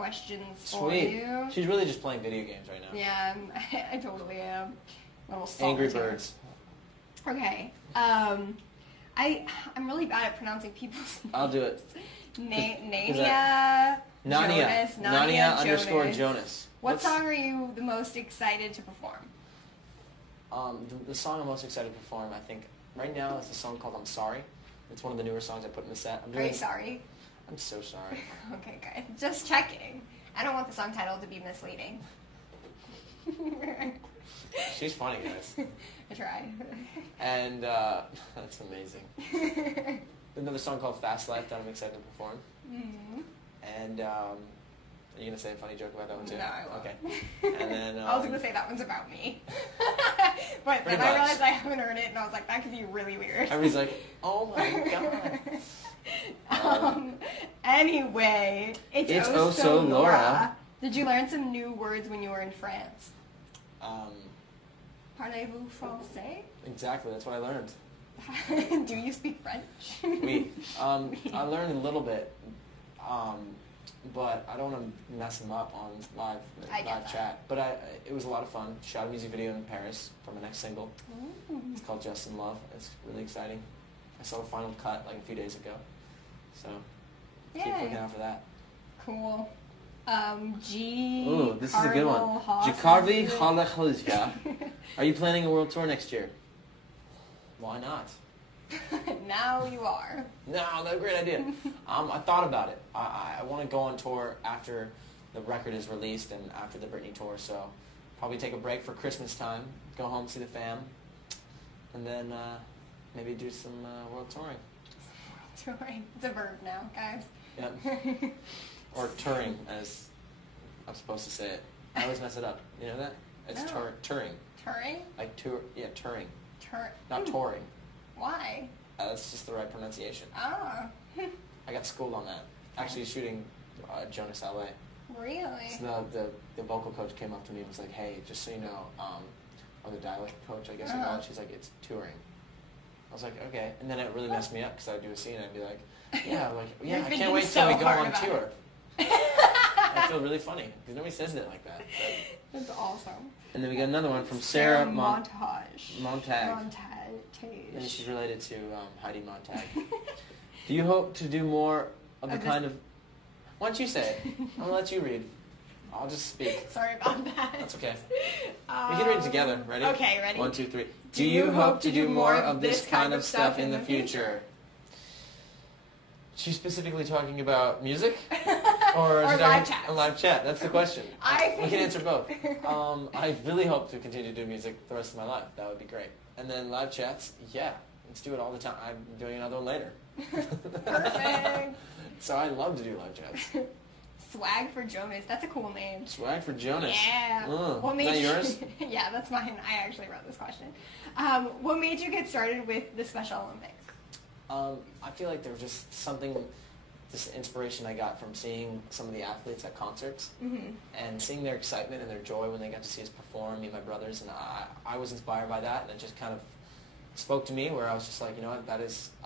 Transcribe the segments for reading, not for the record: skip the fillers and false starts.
questions for Sweet. you. She's really just playing video games right now. Yeah, I totally am. Angry Birds. Okay. I'm really bad at pronouncing people's names. I'll do it. Nania. Jonas. What song are you the most excited to perform? The song I'm most excited to perform, I think, right now is a song called I'm Sorry. It's one of the newer songs I put in the set. Are you sorry? I'm so sorry. Okay, good. Just checking. I don't want the song title to be misleading. She's funny, guys. I try. And that's amazing. Another song called Fast Life that I'm excited to perform. Mm-hmm. And are you going to say a funny joke about that one too? No, I won't. Okay. And then I was going to say that one's about me. But then I realized I haven't heard it, and I was like, that could be really weird. Everybody's like, oh my god. Anyway, it's Oh So Laura. Did you learn some new words when you were in France? Parlez-vous français? Exactly, that's what I learned. Do you speak French? Oui. I learned a little bit, but I don't want to mess them up on live chat. But it was a lot of fun. Shot a music video in Paris for my next single. Ooh. It's called Just in Love. It's really exciting. I saw the final cut like a few days ago. So keep looking out for that. Cool. Ooh, this is a good one. Gikarvi Halachalizka. Are you planning a world tour next year? Why not? Now you are. No, that's a great idea. I thought about it. I want to go on tour after the record is released and after the Britney tour, so probably take a break for Christmas time, go home, see the fam, and then maybe do some world touring. Touring. It's a verb now, guys. Yep. Or touring, as I'm supposed to say it. I always mess it up. You know that? It's touring. Touring? Like tour, yeah, touring. Not Hmm. touring. Why? That's just the right pronunciation. Oh. I got schooled on that. Actually shooting Jonas LA. Really? So the vocal coach came up to me and was like, hey, just so you know, or the dialect coach, I guess you call it, she's like, it's touring. I was like, okay. And then it really messed me up because I would do a scene and I'd be like, yeah, I can't wait till we go on tour. I feel really funny because nobody says it like that. That's awesome. And then we got another one from Sarah Montag. And she's related to Heidi Montag. Do you hope to do more of the kind of... Why don't you say it? I'm going to let you read. I'll just speak. Sorry about that. That's okay. We can read it together. Ready? Okay, ready? 1, 2, 3. Do you hope to do more of this kind of stuff in the future? She's specifically talking about music? Or live chat. That's the question. We can answer both. I really hope to continue to do music the rest of my life. That would be great. And then live chats, yeah. Let's do it all the time. I'm doing another one later. Perfect. So I love to do live chats. Swag for Jonas. That's a cool name. Swag for Jonas. Yeah. Is that yours? Yeah, that's mine. I actually wrote this question. What made you get started with the Special Olympics? I feel like there was just this inspiration I got from seeing some of the athletes at concerts and seeing their excitement and their joy when they got to see us perform, me and my brothers, and I was inspired by that, and it just kind of spoke to me where I was just like, you know what, I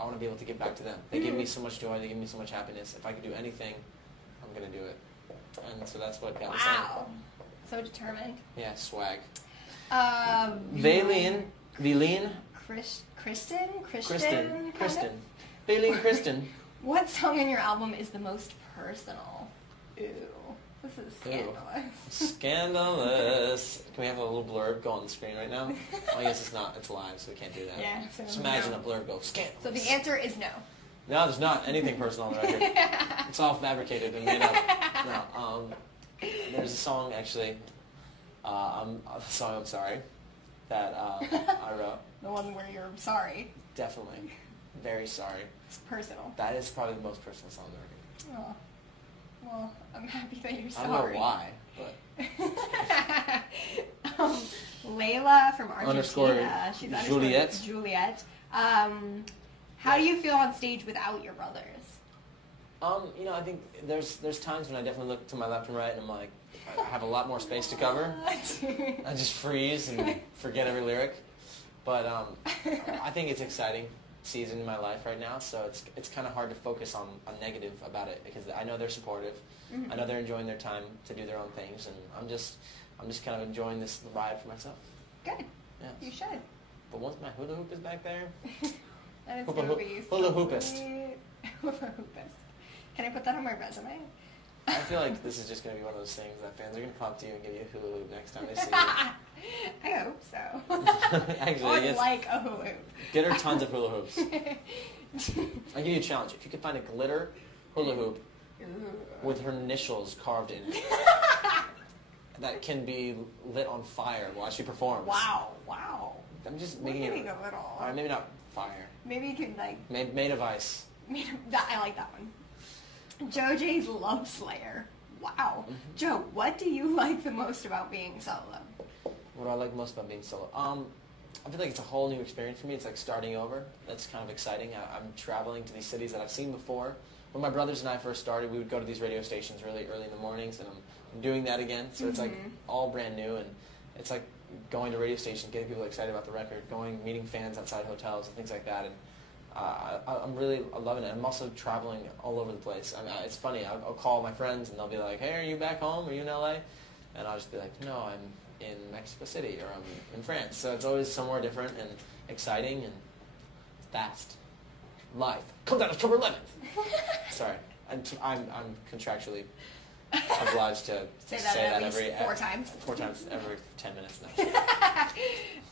want to be able to give back to them. They give me so much joy, they give me so much happiness. If I could do anything, I'm going to do it. And so that's what got me started. Wow. So determined. Yeah, swag. Valeen. Kristen. Valeen Kristen. What song in your album is the most personal? Ooh, this is scandalous. Scandalous. Can we have a little blurb go on the screen right now? Well, I guess it's not. It's live, so we can't do that. Yeah. So just imagine a blurb go, scandalous. So the answer is no. No, there's not anything personal on the record. It's all fabricated and made up. No, there's a song, actually, I'm sorry, that I wrote. The one where you're sorry. Definitely. Very sorry. It's personal. That is probably the most personal song on the record. Oh. Well, I'm happy that you're sorry. I don't know why, but... Layla from Argentina. Underscore She's Juliet. How do you feel on stage without your brothers? You know, I think there's times when I definitely look to my left and right and I'm like, I have a lot more space to cover. I just freeze and forget every lyric. But I think it's exciting. season in my life right now, so it's kind of hard to focus on negative about it because I know they're supportive. I know they're enjoying their time to do their own things, and I'm just kind of enjoying this ride for myself. Good. Yeah. You should. But once my hula hoop is back there, that is going to be hula hoopist. Hula hoopist. Can I put that on my resume? I feel like this is just going to be one of those things that fans are going to come up to you and give you a hula hoop next time they see you. I hope so. Actually, I'd like a hula hoop. Get her tons of hula hoops. I'll give you a challenge. If you can find a glitter hula hoop with her initials carved in it, that can be lit on fire while she performs. Wow. I'm just We're making getting it. a little. All right, maybe not fire. Maybe you can like. Made of ice. I like that one. Joe J's Love Slayer. Wow. Joe, what do you like the most about being solo? What do I like most about being solo? I feel like it's a whole new experience for me. It's like starting over. That's kind of exciting. I'm traveling to these cities that I've seen before. When my brothers and I first started, we would go to these radio stations really early in the mornings, and I'm doing that again. So it's like all brand new, and it's like going to radio stations, getting people excited about the record, meeting fans outside hotels and things like that. And I'm really loving it. I'm also traveling all over the place. It's funny. I'll call my friends and they'll be like, "Hey, are you back home? Are you in LA?" And I'll just be like, "No, I'm in Mexico City or I'm in France." So it's always somewhere different and exciting and fast. Life comes out October 11th. Sorry, I'm contractually obliged to say that every 4 times. 4 times every 10 minutes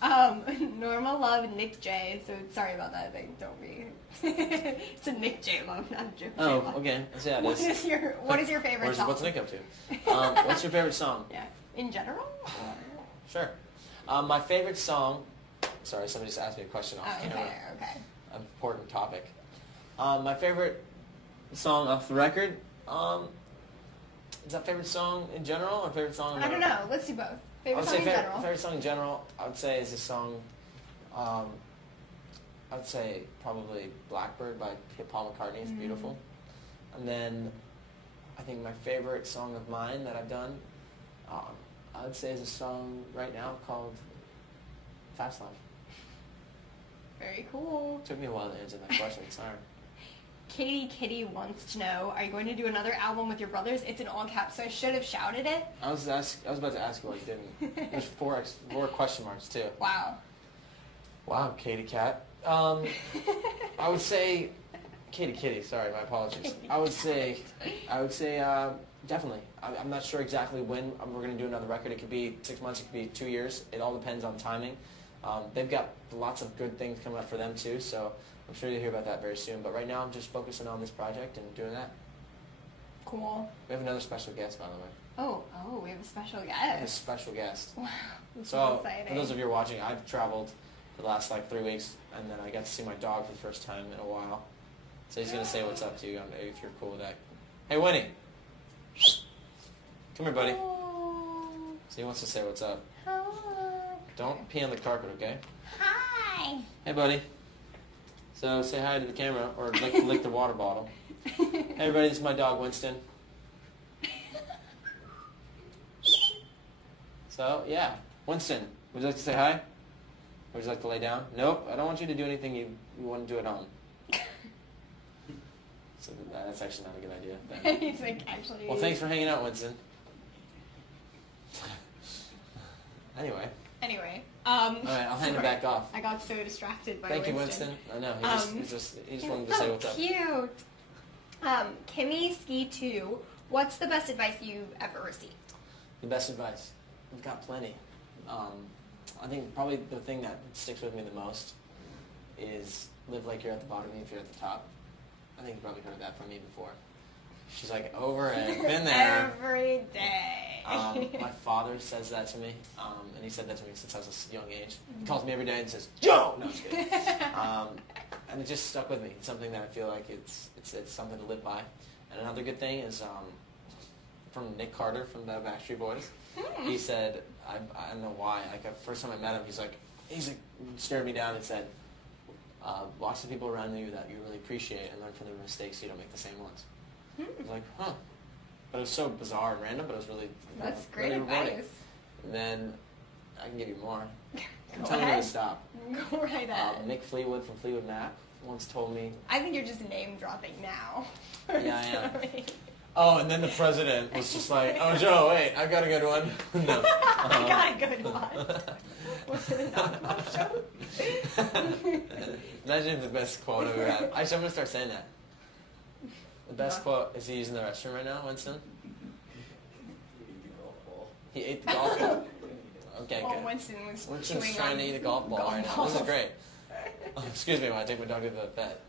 now. Norma Love Nick J. So sorry about that. Don't be. It's a Nick J. Love, not a Joe J. Love. Okay. Yeah, it is. What is your favorite song? What's Nick up to? What's your favorite song? Yeah. In general? Sure. My favorite song. Sorry, somebody just asked me a question off camera. Okay. Important topic. My favorite song off the record. Is that favorite song in general or favorite song? I don't know. Let's do both. Favorite song in general. Favorite song in general, I would say is a song. I would say probably Blackbird by Paul McCartney. It's beautiful. And then I think my favorite song of mine that I've done, I would say is a song right now called Fast Love. Very cool. Took me a while to answer that question. Sorry. Katie Kitty wants to know, are you going to do another album with your brothers? It's in all caps, so I should have shouted it. I was about to ask you why you didn't. There's 4 question marks too. Wow, Katie Cat. I would say Katie Kitty. Sorry, my apologies. I would say definitely. I'm not sure exactly when we're going to do another record. It could be 6 months. It could be 2 years. It all depends on timing. They've got lots of good things coming up for them too, so I'm sure you'll hear about that very soon. But right now, I'm just focusing on this project and doing that. Cool. We have another special guest, by the way. Oh, we have a special guest. A special guest. Wow, that's so exciting. For those of you who are watching, I've traveled for the last 3 weeks, and then I got to see my dog for the first time in a while. So he's going to say what's up to you if you're cool with that. Hey, Winnie. Come here, buddy. So he wants to say what's up. Hi. Don't pee on the carpet, okay? Hi. Hey, buddy. So say hi to the camera, or lick the water bottle. Hey, everybody, this is my dog, Winston. So, yeah. Winston, would you like to say hi? Or would you like to lay down? Nope, I don't want you to do anything you want to do at home. So that's actually not a good idea. He's like, actually... Well, thanks for hanging out, Winston. Anyway. All right, I'll hand it back off. I got so distracted by Thank you, Winston. I know, he just wanted to say what's up. Cute. Kimmy Ski 2, what's the best advice you've ever received? The best advice? We've got plenty. I think probably the thing that sticks with me the most is live like you're at the bottom even if you're at the top. I think you probably heard that from me before. She's like, over it, been there. Every day. My father says that to me, and he said that to me since I was a young age. He calls me every day and says, Joe! No, I'm just kidding. And it just stuck with me. It's something that I feel like it's something to live by. And another good thing is from Nick Carter from the Backstreet Boys. He said, I don't know why, like the first time I met him, he's like stared me down and said, watch the people around you that you really appreciate and learn from their mistakes so you don't make the same ones. I was like, huh. But it was so bizarre and random, but it was really That's great really rewarding. advice. And then I can give you more. I'm Go telling you ahead. to stop. Go right ahead. Mick Fleetwood from Fleetwood Mac. once told me. I think you're just name dropping now. Yeah, I am. Oh, and then the president was just like, "Oh, Joe, wait, I got a good one." No. I got a good one. Was it a knock-knock show? Imagine if the best quote I've ever had. Actually, I'm gonna start saying that. The best quote is he using the restroom right now, Winston? He ate the golf ball. Okay, good. Winston's trying to eat a golf ball right now. This is great. Oh, excuse me when I take my dog to the vet.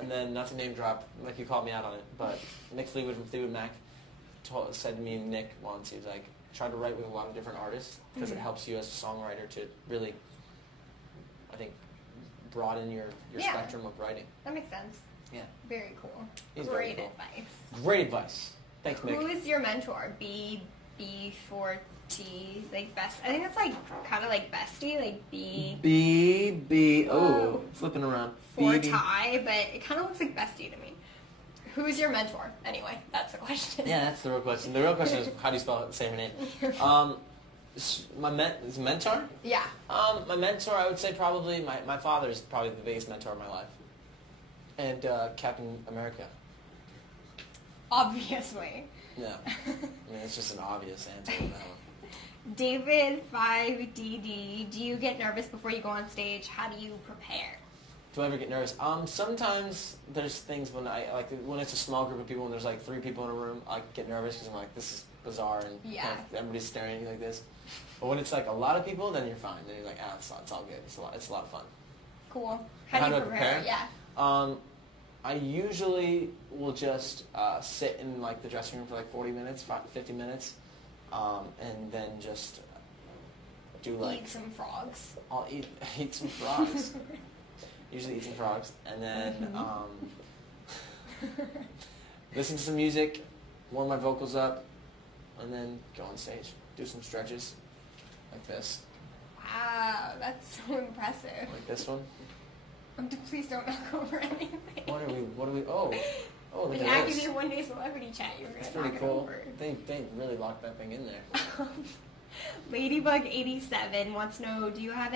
And then, not to name drop, like you called me out on it, but Nick Fleetwood from Fleetwood Mac said to me and Nick once, he was like, try to write with a lot of different artists because it helps you as a songwriter to really, I think, broaden your spectrum of writing. That makes sense. Yeah. Very cool. Great advice. Great advice. Thanks, Mick. Who is your mentor? B4T, like best. I think that's like kind of like bestie, like B. Oh, flipping around. For tie, but it kind of looks like bestie to me. Who's your mentor? Anyway, that's the question. Yeah, that's the real question. The real question is how do you say her name? Is mentor? Yeah. My mentor, I would say probably my father is probably the biggest mentor of my life, and Captain America. Obviously. Yeah. I mean, it's just an obvious answer to that one. David 5DD, do you get nervous before you go on stage? How do you prepare? Do I ever get nervous? Sometimes there's things when when it's a small group of people and there's like 3 people in a room, I get nervous because I'm like, this is bizarre and everybody's staring at you like this. But when it's like a lot of people, then you're fine. Then you're like, it's all good. It's a lot of fun. Cool. How do you prepare? Yeah. I usually will just sit in like the dressing room for like 40 minutes, 50 minutes, and then just do like... Eat some frogs. I'll eat some frogs. Usually eat some frogs, and then listen to some music, warm my vocals up, and then go on stage. Do some stretches, like this. Wow, that's so impressive. Like this one. Please don't knock over anything. What are we, oh, look the at this. acuvue one day celebrity chat, you were going to knock it over. They really locked that thing in there. Ladybug87 wants to know, do you have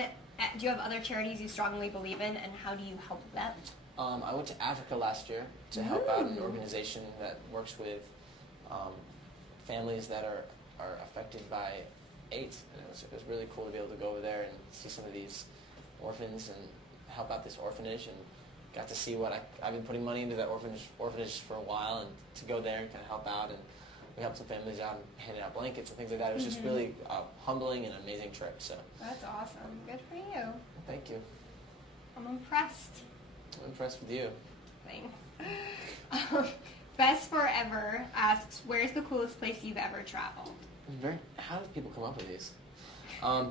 other charities you strongly believe in, and how do you help them? I went to Africa last year to help out an organization that works with families that are affected by AIDS, and it was really cool to be able to go over there and see some of these orphans and help out this orphanage, and got to see what I've been putting money into that orphanage for a while, and to go there and kind of help out, and we helped some families out and handed out blankets and things like that. It was just really humbling and an amazing trip. So that's awesome. Good for you. Thank you. I'm impressed. I'm impressed with you. Thanks. Best Forever asks, where's the coolest place you've ever traveled? How do people come up with these?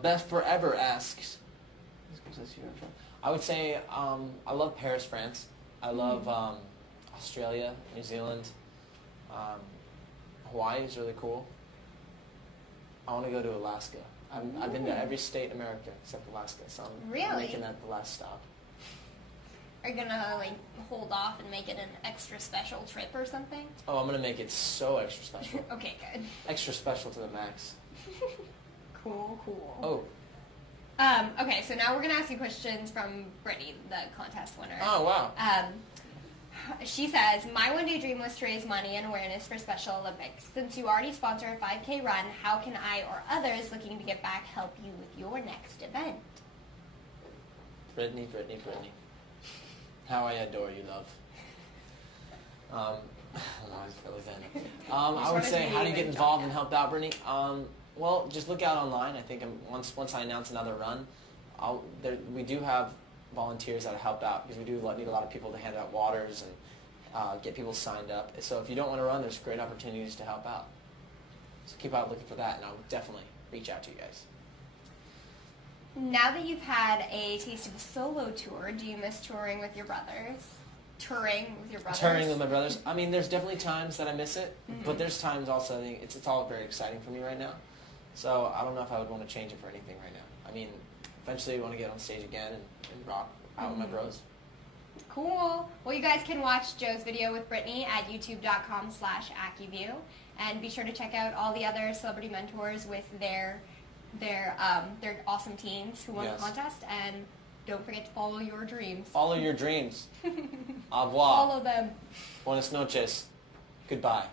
Best Forever asks, I would say I love Paris, France. I love Australia, New Zealand. Hawaii is really cool. I want to go to Alaska. I've been to every state in America except Alaska, so I'm making that the last stop. Are you gonna hold off and make it an extra special trip or something? Oh, I'm gonna make it so extra special. Okay, good. Extra special to the max. Cool. Oh. Okay, so now we're gonna ask you questions from Brittany, the contest winner. Oh, wow. She says, my one-day dream was to raise money and awareness for Special Olympics. Since you already sponsor a 5K run, how can I or others looking to get back help you with your next event? Brittany. How I adore you, love. I would say, how do you get involved and help out, Brittany? Well, just look out online. I think once I announce another run, we do have volunteers that help out because we do need a lot of people to hand out waters and get people signed up. So if you don't want to run, there's great opportunities to help out. So keep out looking for that, and I'll definitely reach out to you guys. Now that you've had a taste of a solo tour, do you miss touring with your brothers? Touring with my brothers. I mean, there's definitely times that I miss it, but there's times also I think it's all very exciting for me right now. So I don't know if I would want to change it for anything right now. I mean, eventually I want to get on stage again and rock out with my bros. Cool. Well, you guys can watch Joe's video with Brittany at youtube.com/acuvue, and be sure to check out all the other celebrity mentors with their awesome teams who won the contest, and Don't forget to follow your dreams. Follow your dreams. Au revoir. Follow them. Buenas noches. Goodbye.